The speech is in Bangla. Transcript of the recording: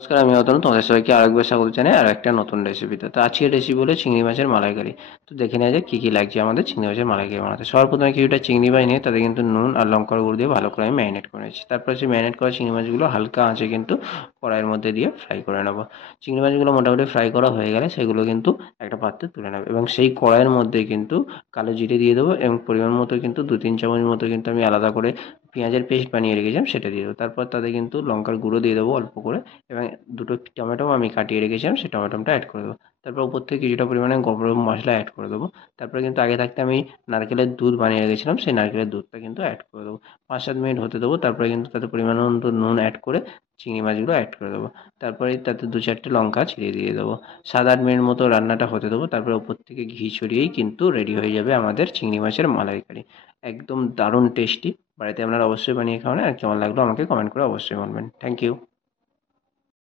নমস্কার, আমি অতনু। তোমাদের সবাইকে আরেকবার স্বাগত জানাই আর একটা নতুন রেসিপিতে। তো আজকের রেসিপি হলো চিংড়ি মাছের মালাইকারি। তো দেখে নেওয়া যাক কী কী লাগছে আমাদের চিংড়ি মাছের মালাইকারি বানাতে। সবার প্রথমে কিছুটা চিংড়ি মাছ নিয়ে তাদের কিন্তু নুন আর লঙ্কার গুঁড়ো দিয়ে ভালো করে আমি ম্যারিনেট করে নিচ্ছি। তারপর সেই ম্যারিনেট করা চিংড়ি মাছগুলো হালকা আঁচে কিন্তু কড়াইয়ের মধ্যে দিয়ে ফ্রাই করে নেবো। চিংড়ি মাছগুলো মোটামুটি ফ্রাই করা হয়ে গেলে সেগুলো কিন্তু একটা পাত্রে তুলে নেবো এবং সেই কড়াইয়ের মধ্যে কিন্তু কালো জিরে দিয়ে দেবো এবং পরিমাণ মতো কিন্তু 2-3 চামচ মতো কিন্তু আমি আলাদা করে পেঁয়াজের পেস্ট বানিয়ে রেখেছিলাম সেটা দিয়ে দেবো। তারপর তাতে কিন্তু লঙ্কার গুঁড়ো দিয়ে দেবো অল্প করে এবং দুটো টমেটো আমি কাটিয়ে রেখেছিলাম সেই টমেটোটা অ্যাড করে দেবো। তারপর উপর থেকে কিছুটা পরিমাণে গরম মশলা অ্যাড করে দেবো। তারপরে কিন্তু আগে থাকতে আমি নারকেলের দুধ বানিয়ে রেখেছিলাম সেই নারকেলের দুধটা কিন্তু অ্যাড করে দেবো। 5-7 মিনিট হতে দেবো। তারপরে কিন্তু তাতে পরিমাণ মতো নুন অ্যাড করে চিংড়ি মাছগুলো অ্যাড করে দেবো। তারপরে তাতে 2-4টে লঙ্কা ছিঁড়ে দিয়ে দেবো। 7-8 মিনিট মতো রান্নাটা হতে দেবো। তারপরে ওপর থেকে ঘি ছড়িয়েই কিন্তু রেডি হয়ে যাবে আমাদের চিংড়ি মাছের মালাইকারি। একদম দারুণ টেস্টি। বাড়িতে আপনারা অবশ্যই বানিয়ে খাবেন আর কেমন লাগলো আমাকে কমেন্ট করে অবশ্যই বলবেন। Thank you.